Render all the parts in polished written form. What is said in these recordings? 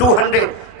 200,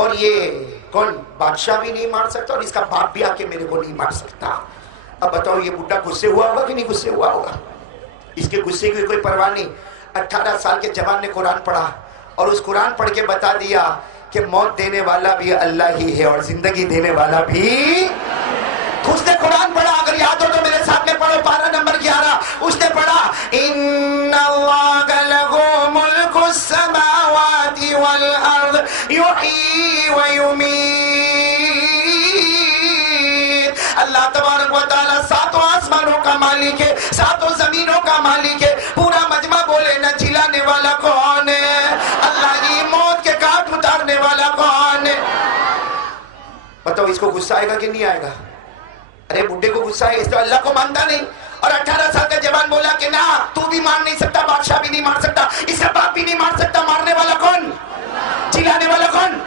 اور یہ کون بادشاہ بھی نہیں مار سکتا اور اس کا باپ بھی آ کے میرے کو نہیں مار سکتا. اب بتاؤ یہ بڈھا غصے ہوا ہوگا کہ نہیں غصے ہوا ہوگا؟ اس کے غصے کی کوئی پرواہ نہیں. 18 سال کے جوان نے قرآن پڑھا اور اس قرآن پڑھ کے بتا دیا کہ موت دینے والا بھی اللہ ہی ہے اور زندگی دینے والا بھی. اس نے قرآن پڑھا, اگر یاد ہو تو میرے ساتھ میں پڑھو, پارہ نمبر 11. اس نے پڑھا ان اللہ لہو ملک السماوات والارض یحیی ویمیت. اللہ تبارک و تعالی ساتوں آسمانوں کا مالک ہے, ساتوں زمینوں کا مالک ہے. پورا مجمع بولے نہ جلانے والا کون ہے؟ اللہ کی موت کے کاٹ اتارنے والا کون ہے؟ بتاؤ اس کو غصہ آئے گا کہ نہیں آئے گا؟ ارے بڈھے کو غصہ ہے, اس تو اللہ کو مانتا نہیں. اور 18 سال کا جوان بولا کہ نہ تو بھی مار نہیں سکتا, بادشاہ بھی نہیں مار سکتا, اس کا باپ بھی نہیں مار سکتا. مارنے والا کون؟ چلانے والا کون؟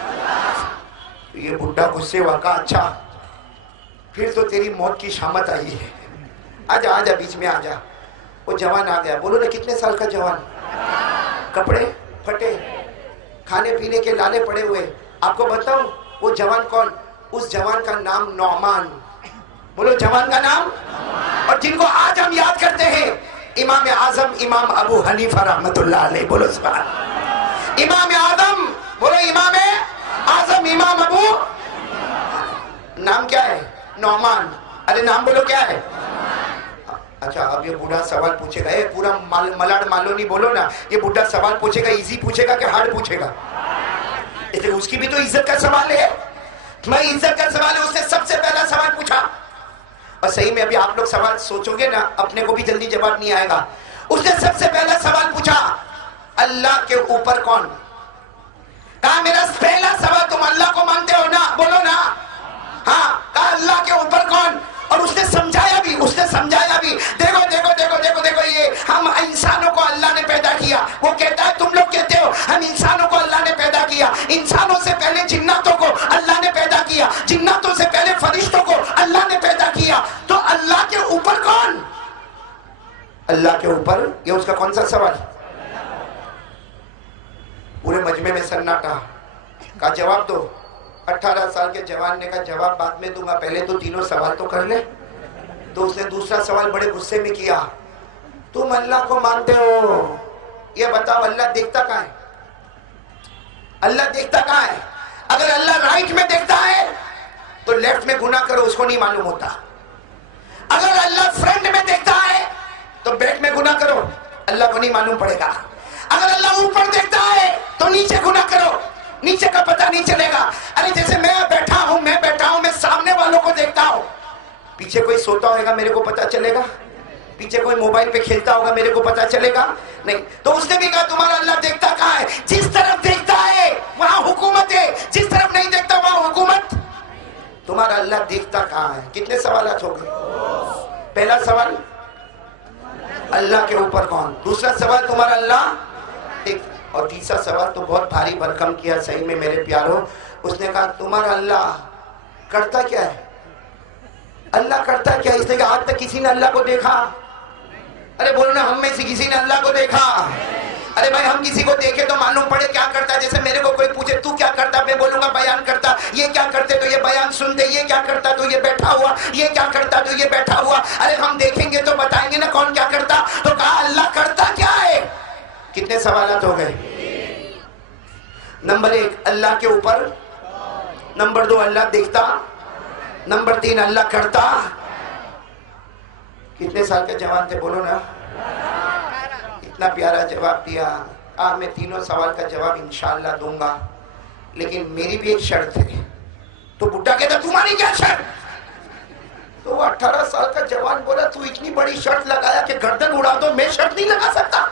یہ بڈھا غصے ہوا, کہا اچھا پھر تو تیری موت کی شامت آئی ہے, آجا آجا بیچ میں آجا. وہ جوان آ گیا. بولو نا کتنے سال کا جوان, کپڑے پھٹے, کھانے پینے کے لالے پڑے ہوئے. آپ کو بتاؤں وہ جوان کون؟ اس جوان کا نام نعمان. بولو جوان کا نام. اور جن کو آج ہم یاد کرتے ہیں امام اعظم امام ابو حنیفہ رحمت اللہ علیہ. بولو سبحان. امام اعظم, بولو امام اعظم امام ابو, نام کیا ہے؟ نعمان. ارے نام بولو کیا ہے؟ اچھا اب یہ بوڑھا سوال پوچھے گا, اے پورا ملاڑ مالو نہیں بولو نا, یہ بوڑھا سوال پوچھے گا, ایزی پوچھے گا کہ ہارڈ پوچھے گا؟ اس لیے اس کی بھی تو عزت کا سوال ہے. میں عزت کا سوال ہے, اس نے سب سے پہلا سوال پوچھا. اور صحیح میں ابھی آپ لوگ سوال سوچو گے نا, اپنے کو بھی جلدی جواب نہیں آئے گا. اس نے سب سے پہلا سوال پوچھا اللہ کے اوپر کون؟ کہا میرا پہلا سوال, تم اللہ کو مانتے ہو نا؟ بولو نا ہاں. کہا اللہ کے اوپر کون؟ اور اس نے سمجھایا بھی, اس نے سمجھایا بھی. دیکھو دیکھو دیکھو دیکھو دیکھو, یہ ہم انسانوں کو اللہ نے پیدا کیا. وہ کہتا ہے تم لوگ کہتے ہو ہم انسانوں کو اللہ نے پیدا کیا. انسانوں سے پہلے جناتوں کو اللہ نے پیدا کیا, جناتوں سے پہلے فرشتوں کو اللہ نے پیدا کیا. تو اللہ کے اوپر کون؟ اللہ کے اوپر, یہ اس کا کون سا سوال؟ پورے مجمع میں سناٹا. کہا جواب دو. 18 سال کے جوان نے کہا جواب بعد میں دوں گا, پہلے تو تینوں سوال تو کر لے. تو اس نے دوسرا سوال بڑے غصے میں کیا, تم اللہ کو مانتے ہو, یہ بتاؤ اللہ دیکھتا کہاں ہے؟ اللہ دیکھتا کہاں ہے؟ اگر اللہ رائٹ میں دیکھتا ہے تو لیفٹ میں گناہ کرو, اس کو نہیں معلوم ہوتا. اگر اللہ فرنٹ میں دیکھتا ہے تو بیک میں گناہ کرو, اللہ کو نہیں معلوم پڑے گا. اگر اللہ اوپر دیکھتا ہے تو نیچے گناہ کرو, نیچے کا پتہ نہیں چلے گا. ارے جیسے میں بیٹھا ہوں, میں سامنے والوں کو دیکھتا ہوں, پیچھے کوئی سوتا ہوگا میرے کو پتہ چلے گا؟ پیچھے کوئی موبائل پہ کھیلتا ہوگا میرے کو پتہ چلے گا؟ نہیں. تو اس نے بھی کہا تمہارا اللہ دیکھتا کہاں ہے؟ جس طرف دیکھتا ہے وہاں حکومت ہے, جس طرف نہیں دیکھتا وہاں حکومت. تمہارا اللہ دیکھتا کہاں ہے؟ کتنے سوالات ہو گئے؟ پہلا سوال اللہ کے اوپر کون, دوسرا سوال تمہارا اللہ دیکھ, اور تیسرا سوال تو بہت بھاری بھرکم کیا صحیح میں میرے پیاروں. اس نے کہا تمہارا اللہ کرتا کیا ہے؟ اللہ کرتا کیا؟ اس نے کہا آج تک کسی نے اللہ کو دیکھا؟ ارے بولو نا, ہم میں سے کسی نے اللہ کو دیکھا؟ ارے بھائی ہم کسی کو دیکھے تو معلوم پڑے کیا کرتا ہے. جیسے میرے کو کوئی پوچھے تو کیا کرتا, میں بولوں گا بیان کرتا. یہ کیا کرتے تو یہ بیان سنتے. یہ کیا کرتا تو یہ بیٹھا ہوا. یہ کیا کرتا تو یہ بیٹھا ہوا. ارے ہم دیکھیں گے تو بتائیں گے نا کون کیا کرتا. تو کہا اللہ کرتا کیا ہے. کتنے سوالات ہو گئے؟ نمبر 1 اللہ کے اوپر, نمبر 2 اللہ دیکھتا, نمبر 3 اللہ کرتا. کتنے سال کے جوان تھے بولو نا؟ اتنا پیارا جواب دیا. میں تینوں سوال کا جواب انشاءاللہ دوں گا, لیکن میری بھی ایک شرط ہے. تو بڈھا کہتا تمہاری کیا شرط؟ تو وہ 18 سال کا جوان بولا تو اتنی بڑی شرط لگایا کہ گردن اڑا دو, میں شرط نہیں لگا سکتا.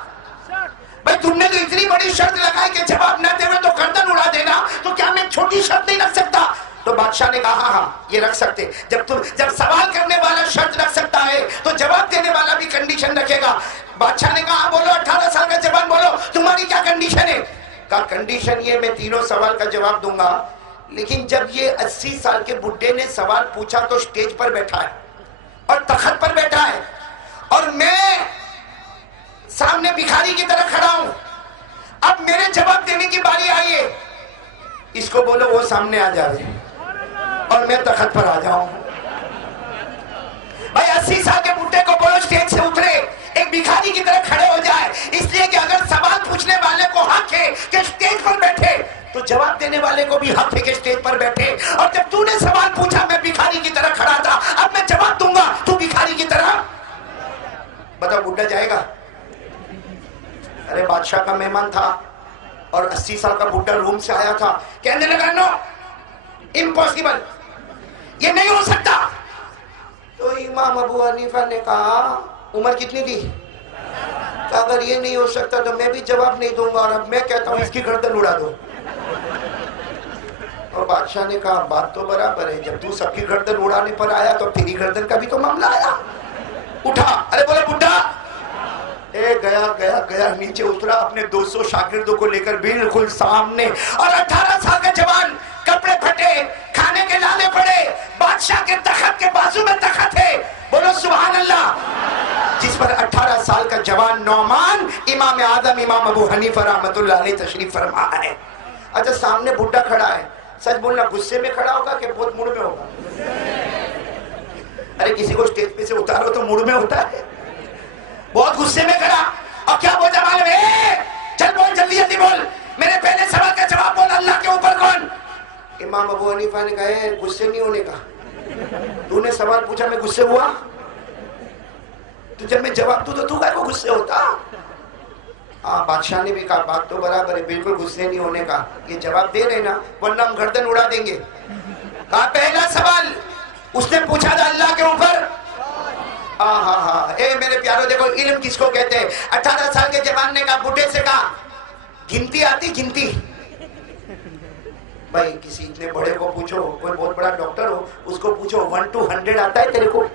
بھائی تم نے تو اتنی بڑی شرط لگائی کہ جواب نہ دے تو گردن اڑا دینا, تو کیا میں چھوٹی شرط نہیں رکھ سکتا؟ تو بادشاہ نے کہا ہاں یہ رکھ سکتے. جب سوال کرنے والا شرط رکھ سکتا ہے تو جواب دینے والا بھی کنڈیشن رکھے گا. بادشاہ نے کہا بولو 18 سال کا جوان بولو تمہاری کیا کنڈیشن ہے؟ کہا کنڈیشن یہ, میں تینوں سوال کا جواب دوں گا, لیکن جب یہ 80 سال کے بڈھے نے سوال پوچھا تو سٹیج پر بیٹھا ہے اور تخت پر بیٹھا ہے, اور میں سامنے بھکاری کی طرح کھڑا ہوں. اب میرے جواب دینے کی باری آئی ہے. اس کو بولو وہ سامنے آ جائے اور میں تخت پر آ جاؤں. بھائی 80 سال کے بڈھے کو بولو اسٹیج سے اترے، ایک بھکاری کی طرح کھڑے ہو جائے، اس لیے کہ اگر سوال پوچھنے والے کو حق ہے کہ اسٹیج پر بیٹھے تو جواب دینے والے کو بھی حق ہے کہ اسٹیج پر بیٹھے. اور جب تو نے سوال پوچھا میں بھکاری کی طرح کھڑا تھا، اب میں جواب دوں گا، تو بھکاری کی طرح. بتاؤ بڈھا جائے گا؟ ارے بادشاہ کا مہمان تھا اور 80 سال کا بڈھا روم سے آیا تھا، کہنے لگا نو امپاسبل، یہ نہیں ہو سکتا. تو امام ابو حنیفہ نے کہا عمر کتنی تھی؟ کہ اگر یہ نہیں ہو سکتا تو میں بھی جواب نہیں دوں گا، اور اب میں کہتا ہوں اس کی گردن اڑا دو. اور بادشاہ نے کہا بات تو برابر ہے، جب تو سب کی گردن اڑانے پر آیا تو تیری گردن کا بھی تو معاملہ آیا. اٹھا، ارے بولے بڈھا گیا گیا گیا، نیچے اترا، اپنے 200 شاگردوں کو لے کر بالکل سامنے، اور 18 سال کا جوان، کپڑے پھٹے، کھانے کے لانے پڑے، بادشاہ کے تخت کے بازو میں تخت ہے، بولو سبحان اللہ، جس پر 18 سال کا جوان نعمان امام اعظم امام ابو حنیفہ رحمۃ اللہ علیہ تشریف فرما ہے. اچھا سامنے بڈھا کھڑا ہے، سچ بولنا غصے میں کھڑا ہوگا کہ بہت موڈ میں ہوگا؟ ارے کسی کو اسٹیج پہ سے اتارو تو موڈ میں ہوتا ہے، بہت غصے میں کھڑا. اور کیا بولتا معلوم ہے؟ چل بول، جلدی جلدی بول، میرے پہلے سوال کا جواب بول، اللہ کے اوپر کون؟ امام ابو حنیفہ نے کہا غصے نہیں ہونے کا، تو نے سوال پوچھا میں غصے ہوا؟ تو جب میں جواب دوں تو تو کہے کو غصے ہوتا؟ بادشاہ نے بھی کہا بات تو برابر ہے، بالکل غصے نہیں ہونے کا، یہ جواب دے رہے نا ورنہ ہم گردن اڑا دیں گے. کہا پہلا سوال اس نے پوچھا تھا اللہ کے اوپر. اے میرے پیارو دیکھو علم کس کو کہتے ہیں. 18 سال کے جوان نے کہا، بڈھے سے کہا گنتی آتی؟ گنتی بھائی کسی اتنے بڑے کو پوچھو، کوئی بہت بڑا ڈاکٹر ہو اس کو پوچھو 1 to 100 آتا ہے تیرے کو؟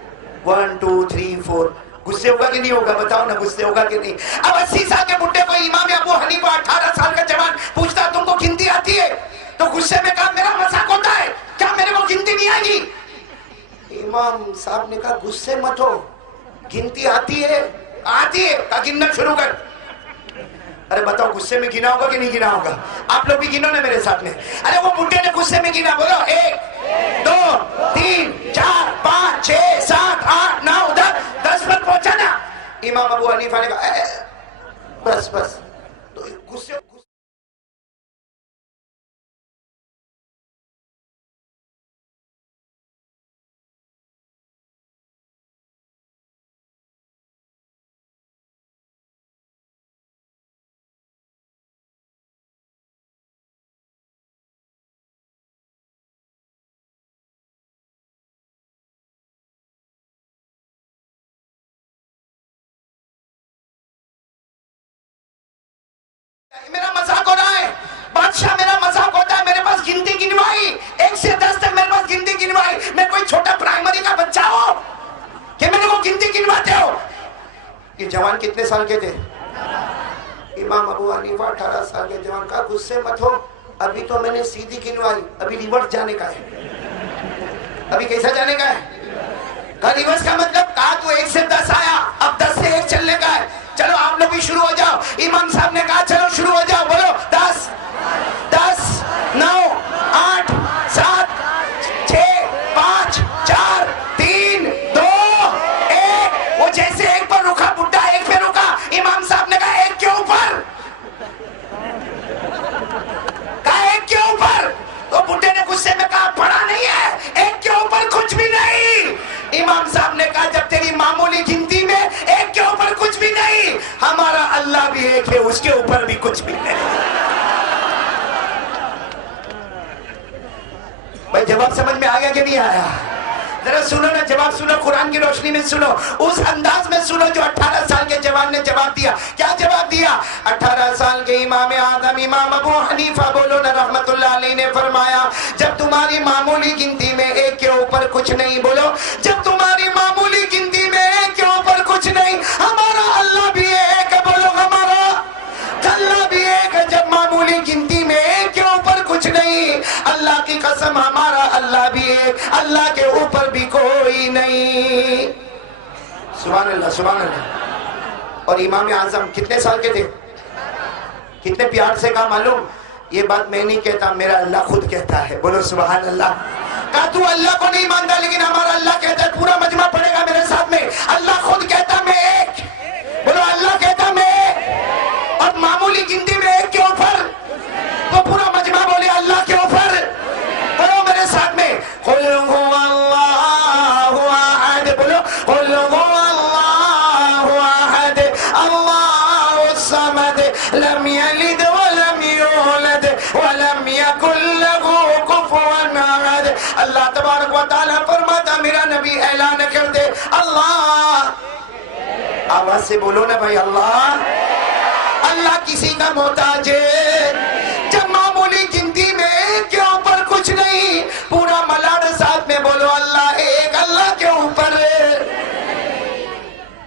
1 2 3 4 غصے ہوگا کہ نہیں ہوگا؟ بتاؤ نا غصے ہوگا کہ نہیں؟ اب 80 سال کے بڈھے کو امام ابو حنیفہ 18 سال کا جوان پوچھتا تم کو گنتی آتی ہے؟ تو غصے میں کہا میرا مذاق ہوتا ہے کیا، میرے کو گنتی نہیں آئے گی؟ امام صاحب نے کہا غصے مت ہو، گنتی آتی ہے؟ آتی ہے. کہا گننا شروع کر. ارے بتاؤ غصے میں گنا ہوگا کہ نہیں گنا ہوگا؟ آپ لوگ بھی گنو نا میرے ساتھ میں. ارے وہ بڈھے نے غصے میں گنا، بولو 1 2 3 4 5 6 7 8 9 10 پر پہنچا نا. امام ابو حنیفہ نے کہا بس بس. تو غصے میرا مذاق ہو رہا ہے، بادشاہ میرا مذاق ہوتا ہے، میرے پاس گنتی گنوائی 1 سے 10 تک، میرے پاس گنتی گنوائی. میں کوئی چھوٹا پرائمری کا بچہ ہو کہ میرے کو گنتی گنواتے ہو؟ یہ جوان کتنے سال کے تھے؟ امام ابو حنیفہ 18 سال کے جوان کا غصے مت ہو، ابھی تو میں نے سیدھی گنوائی، ابھی ریورس جانے کا ہے. ابھی کیسا جانے کا ہے؟ کہا ریورس کا مطلب؟ کہا تو 1 سے 10 آیا، اب 10 سے 1 چلنے کا ہے. چلو آپ لوگ بھی شروع ہو جاؤ. امام صاحب نے کہا چلو شروع ہو جاؤ، بولو 10 10 9 8 7 6 5 4 3 2 1. وہ جیسے 1 پر رکا بڈھا 1 پہ رکا. امام صاحب نے کہا 1 کے اوپر، کہا 1 کے اوپر. تو بڈھے نے غصے میں کہا پڑھا نہیں ہے، 1 کے اوپر کچھ بھی نہیں. امام صاحب نے کہا جب تیری معمولی گنتی میں 1 کے اوپر کچھ بھی نہیں، ہمارا اللہ بھی 1 ہے، اس کے اوپر بھی کچھ بھی نہیں. بھائی جواب سمجھ میں آگیا کہ نہیں آیا؟ ذرا سنو نا، جواب سنو، قرآن کی روشنی میں سنو، اس انداز میں سنو جو 18 سال کے جوان نے جواب دیا. کیا جواب دیا؟ 18 سال کے امام اعظم امام ابو حنیفہ بولو نا رحمت اللہ علیہ نے فرمایا جب تمہاری معمولی گنتی میں 1 کے اوپر کچھ نہیں، بولو جب تمہاری معمولی گنتی میں 1 کے اوپر کچھ نہیں، ہمارا اللہ بھی 1 ہے، بولو ہمارا اللہ بھی 1 ہے. جب معمولی گنتی میں 1 کے اوپر کچھ نہیں، اللہ کی قسم ہمارا اللہ بھی 1، اللہ کے اوپر بھی کوئی نہیں. سبحان اللہ سبحان اللہ. اور امام اعظم کتنے سال کے تھے؟ کتنے پیار سے کہا معلوم؟ یہ بات میں نہیں کہتا، میرا اللہ خود کہتا ہے، بولو سبحان اللہ۔ کہا تو اللہ کو نہیں مانتا، لیکن ہمارا اللہ کہتا ہے، پورا مجمع پڑھے گا میرے ساتھ میں، اللہ خود کہتا میں ایک، بولو اللہ کہتا میں ایک، اور معمولی گنتی میں ایک کے اوپر تو پورا مجمع بولے اللہ کے اوپر، بولو میرے ساتھ میں، قل هو اللہ احد، بولو قل هو اللہ احد اللہ الصمد لم یلد ولم یولد ولم یکن له کفوا احد۔ اللہ تبارک و تعالیٰ فرماتا میرا نبی اعلان کر دے، اللہ، آواز سے بولو نا بھائی، اللہ، اللہ کسی کا محتاج ہے۔ جب معمولی گنتی میں ایک کے اوپر کچھ نہیں، پورا ملاد ساتھ میں بولو اللہ ایک، اللہ کے اوپر۔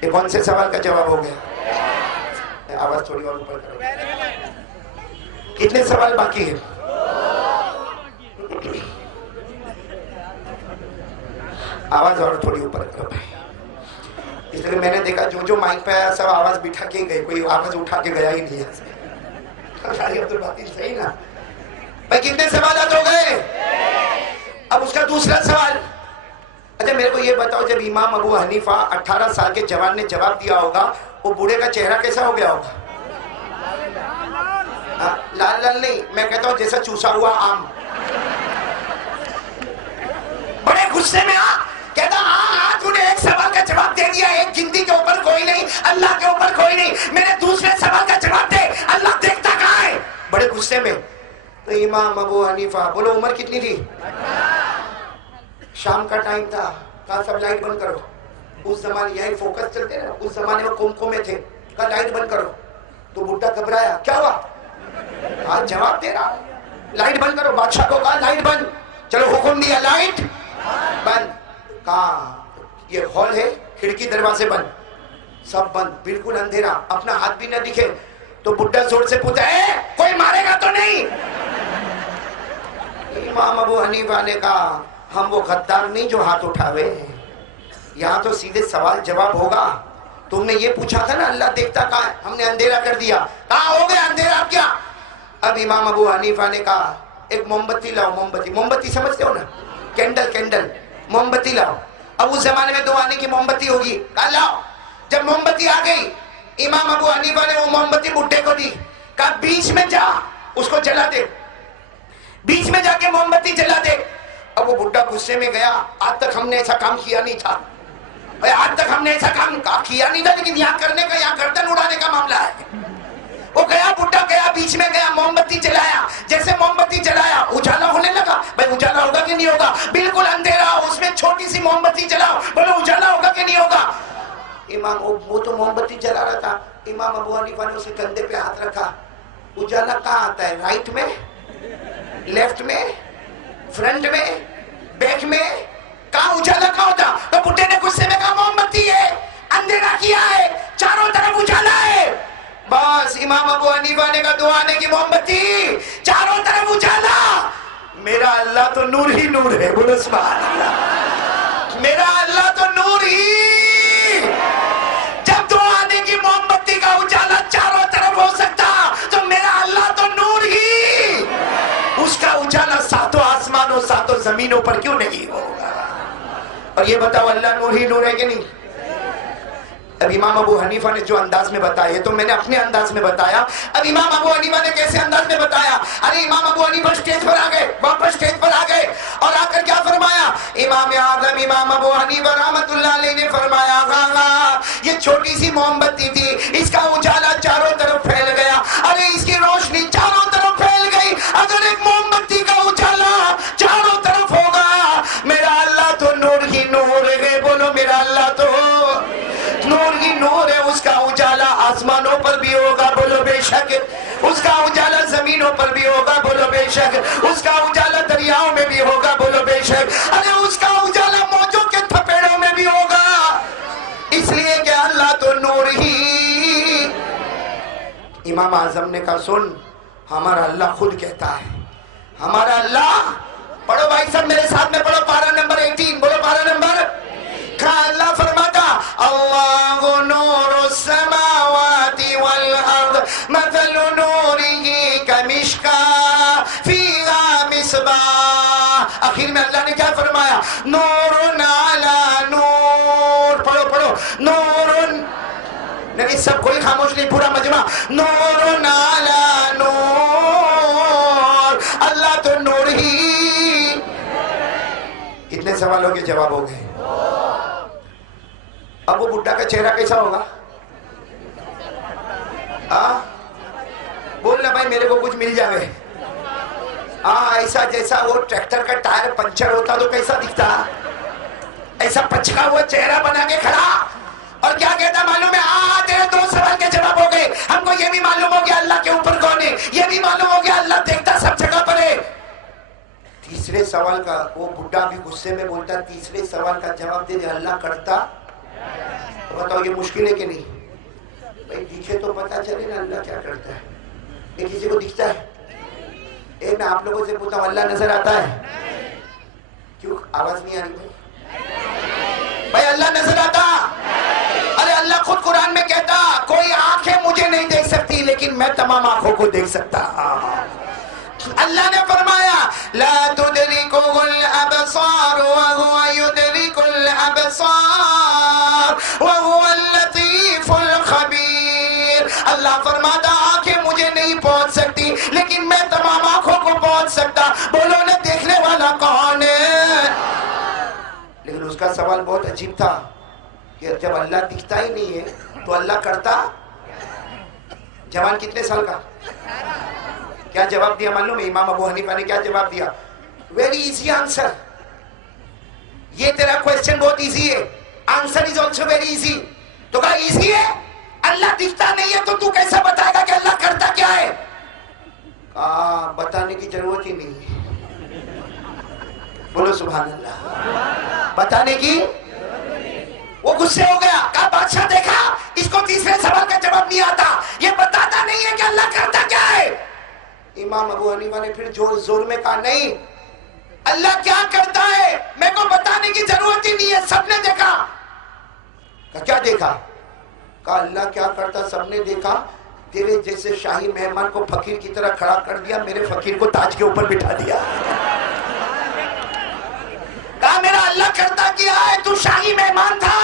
یہ کون سے سوال کا جواب ہو گیا؟ آواز تھوڑی اور اوپر کرو، کتنے سوال باقی ہیں؟ آواز اور تھوڑی اوپر کرو بھائی، اس لیے میں نے دیکھا جو مائک پہ آیا سب آواز بٹھا کے گئے، کوئی آواز اٹھا کے گیا ہی نہیں ہے۔ عبدالباقی صحیح نا بھائی؟ کتنے سوالات ہو گئے؟ اب اس کا دوسرا سوال، اچھا میرے کو یہ بتاؤ، جب امام ابو حنیفہ 18 سال کے جوان نے جواب دیا ہوگا، وہ بوڑھے کا چہرہ کیسا ہو گیا ہوگا؟ لال لال نہیں، میں کہتا ہوں جیسا چوسا ہوا آم، بڑے غصے میں کہتا ہاں تو نے ایک سوال کا جواب دے دیا، ایک گنتی کے اوپر کوئی نہیں، اللہ کے اوپر کوئی نہیں، میرے دوسرے سوال کا جواب دے، اللہ دیکھتا کہاں ہے؟ بڑے غصے میں۔ تو امام ابو حنیفہ، بولو عمر کتنی تھی؟ شام کا ٹائم تھا، کہا سب لائٹ بند کرو، اس زمانے یہی فوکس چلتے نا، اس زمانے میں کمکم میں تھے، کہا لائٹ بند کرو۔ تو بڈھا گھبرایا، کیا ہوا؟ آج جواب دے رہا، لائٹ بند کرو، بادشاہ کو کہا لائٹ بند، چلو حکم دیا لائٹ بند، کہا یہ ہال ہے، کھڑکی دروازے بند، سب بند، بالکل اندھیرا، اپنا ہاتھ بھی نہ دکھے۔ تو بڈھا زور سے پوچھا ہے کوئی مارے گا تو نہیں؟ امام ابو حنیفہ نے کہا ہم وہ غدار نہیں جو ہاتھ اٹھاوے، یہاں تو سیدھے سوال جواب ہوگا۔ تم نے یہ پوچھا تھا نا اللہ دیکھتا کہاں ہے، ہم نے اندھیرا کر دیا، کہاں ہو گیا اندھیرا اب کیا؟ اب امام ابو حنیفہ نے کہا ایک موم بتی لاؤ، موم بتی، موم بتی سمجھتے ہو نا، کینڈل، کینڈل، موم بتی لاؤ۔ اب اس زمانے میں 2 آنے کی موم بتی ہوگی، کہا لاؤ۔ جب موم بتی آ گئی، امام ابو حنیفہ نے وہ موم بتی بڈھے کو دی، کہا بیچ میں جا اس کو جلا دے، بیچ میں جا کے موم بتی جلا دے۔ اب وہ بڈھا غصے میں گیا، آج تک ہم نے ایسا کام کیا نہیں تھا، آج تک ہم نے ایسا کام کیا نہیں تھا، لیکن یہاں کرنے کا، یہاں گردن اڑانے کا معاملہ ہے۔ وہ گیا، بڈھا گیا، بیچ میں گیا، موم بتی جلایا، جیسے موم بتی جلایا اجالا ہونے لگا۔ بھائی اجالا ہوگا کہ نہیں ہوگا؟ بالکل اندھیرا، اس میں چھوٹی سی موم بتی جلاؤ، بولو اجالا ہوگا کہ نہیں ہوگا؟ امام وہ تو موم بتی جلا رہا تھا، امام ابو حنیفہ نے اسے کندھے پہ ہاتھ رکھا۔ اجالا کہاں آتا ہے؟ رائٹ میں، لیفٹ میں، فرنٹ میں، بیک میں، کہاں اجالا کہاں ہوتا؟ تو بڈھے نے غصے میں کہا موم بتی ہے، اندھیرا کیا ہے، چاروں طرف اجالا ہے۔ بس امام ابو حنیفہ نے کہا 2 آنے کی موم بتی، چاروں طرف اجالا۔ میرا اللہ تو نور ہی نور ہے، بولو سبحان اللہ، میرا اللہ تو نور ہی۔ جب 2 آنے کی موم بتی کا اجالا چاروں طرف ہو سکتا تو میرا اللہ تو نور ہی، اس کا اجالا 7 آسمانوں 7 زمینوں پر کیوں نہیں ہوگا؟ اور یہ بتاؤ اللہ نور ہی نور ہے کہ نہیں؟ اب امام ابو حنیفہ نے جو انداز میں بتایا، یہ تو میں نے اپنے انداز میں بتایا، اب امام ابو حنیفہ نے کیسے انداز میں بتایا؟ ارے امام ابو حنیفہ سٹیج پر آ گئے، واپس سٹیج پر آ گئے، اور آ کر کیا فرمایا؟ امام اعظم امام ابو حنیفہ رحمت اللہ علیہ نے فرمایا یہ چھوٹی سی موم بتی تھی، اس کا اجالا چاروں طرف پھیل گیا، ارے اس کی روشنی چاروں طرف پھیل گئی۔ اگر ایک موم بتی کا اجالا چاروں طرف ہوگا، میرا اللہ تو نور ہی نور ہے، بولو میرا اللہ تو نور ہی نور ہے، اس کا اجالا آسمانوں پر بھی ہوگا، بولو بے شک، اس کا اجالا زمینوں پر بھی ہوگا، بولو بے شک، اس کا اجالا دریاؤں میں بھی ہوگا، بولو بے شک، ارے اس کا اجالا موجوں کے تھپیڑوں میں بھی ہوگا، اس لیے کہ اللہ تو نور ہی۔ امام اعظم نے کہا سن، ہمارا اللہ خود کہتا ہے، ہمارا اللہ، پڑھو بھائی سب میرے ساتھ میں پڑھو، پارہ نمبر 18، بولو پارہ نمبر، کہا اللہ فرماتا اللہ نور السماوات والارض مثل نورہ کمشکاۃ آخر میں اللہ نے کیا فرمایا؟ نور علی نور. پڑھو پڑھو, نور. نہیں سب کوئی خاموش نہیں, پورا مجمع. نور علی نور, اللہ تو نور ہی. کتنے سوالوں کے جواب ہو گئے؟ اب وہ بڈھا کا چہرہ کیسا ہوگا؟ بولنا بھائی میرے کو کچھ مل جائے. ایسا جیسا وہ ٹریکٹر کا ٹائر پنچر ہوتا تو کیسا دکھتا؟ ایسا پچکا ہوا چہرہ بنا کے کھڑا, اور کیا کہتا معلوم ہے؟ تیرے 2 سوال کے جواب ہو گئے. ہم کو یہ بھی معلوم ہو گیا اللہ کے اوپر کون ہے, یہ بھی معلوم ہو گیا اللہ دیکھتا سب جگہ پر ہے. تیسرے سوال کا وہ بڈھا بھی غصے میں بولتا, تیسرے سوال کا جواب دے دے, اللہ کرتا. بتاؤ یہ مشکل ہے کہ نہیں؟ بھائی دیکھے تو پتا چلے نا اللہ کیا کرتا ہے. یہ کسی کو دکھتا ہے؟ میں آپ لوگوں سے پوچھتا ہوں, اللہ نظر آتا ہے؟ کیوں آواز نہیں آ رہی بھائی؟ اللہ نظر آتا؟ ارے اللہ خود قرآن میں کہتا کوئی آنکھیں مجھے نہیں دیکھ سکتی لیکن میں تمام آنکھوں کو دیکھ سکتا. اللہ نے فرمایا لا تدركه الابصار وهو يدرك الابصار وهو اللطيف الخبير. اللہ فرماتا آنکھیں مجھے نہیں پہنچ سکتی لیکن میں تمام آنکھوں کو پہنچ سکتا. بولو نا دیکھنے والا کون ہے؟ لیکن اس کا سوال بہت عجیب تھا کہ جب اللہ دکھتا ہی نہیں ہے تو اللہ کرتا. جوان کتنے سال کا؟ کیا جواب دیا معلوم ہے؟ امام ابو حنیفہ نے کیا جواب دیا؟ Very easy answer. یہ تیرا کوئسچن بہت ایزی ہے, answer is also very easy. تو کہا ایزی ہے, اللہ دکھتا نہیں ہے تو تو کیسا بتائے گا کہ اللہ کرتا کیا ہے؟ کہا بتانے کی ضرورت ہی نہیں ہے. بولو سبحان اللہ. بتانے کی وہ غصے ہو گیا, کہا بادشاہ دیکھا اس کو تیسرے سوال کا جواب نہیں آتا, یہ بتاتا نہیں ہے کہ اللہ کرتا کیا ہے. امام ابو حنیفہ نے پھر زور میں کہا نہیں, اللہ کیا کرتا ہے میرے کو بتانے کی ضرورت ہی نہیں ہے, سب نے دیکھا. کہا کیا دیکھا؟ کہا اللہ کیا کرتا سب نے دیکھا, تیرے جیسے شاہی مہمان کو فقیر کی طرح کھڑا کر دیا, میرے فقیر کو تاج کے اوپر بٹھا دیا. کہا میرا اللہ کرتا کیا ہے, تو شاہی مہمان تھا,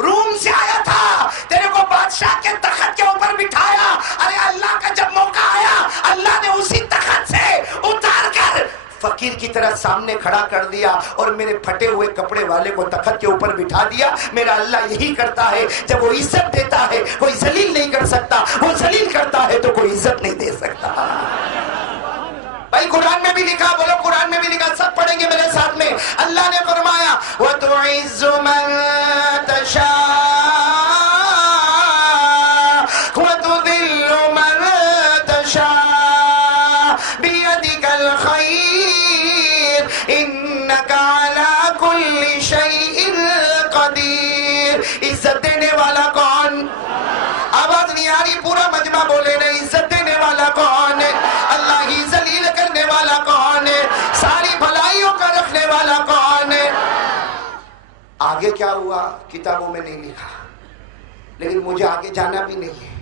روم سے آیا تھا, تیرے کو بادشاہ کے تخت کے اوپر بٹھایا. ارے اللہ کا جب موقع آیا اللہ نے اسی تخت سے اتار کر فقیر کی طرح سامنے کھڑا کر دیا اور میرے پھٹے ہوئے کپڑے والے کو تخت کے اوپر بٹھا دیا. میرا اللہ یہی کرتا ہے, جب وہ عزت دیتا ہے کوئی ذلیل نہیں کر سکتا, وہ ذلیل کرتا ہے تو کوئی عزت نہیں دے سکتا. بھائی قرآن میں بھی لکھا, بولو قرآن میں بھی لکھا, سب پڑھیں گے میرے ساتھ میں. اللہ نے فرمایا وَتُعِزُّ مَن تَشَاءُ وَتُذِلُّ مَن تَشَاءُ بِيَدِكَ الْخَيْرُ إِنَّكَ عَلَى كُلِّ شَيْءٍ قَدِيرٌ. عزت دینے والا کون؟ آواز نہیں آ رہی, پورا مجمع بولے نا, عزت دینے والا کون ہے؟ اللہ ہی. ذلیل کرنے والا کون ہے؟ ساری بھلائیوں کا رکھنے والا کون ہے؟ آگے کیا ہوا کتابوں میں نہیں لکھا, لیکن مجھے آگے جانا بھی نہیں ہے.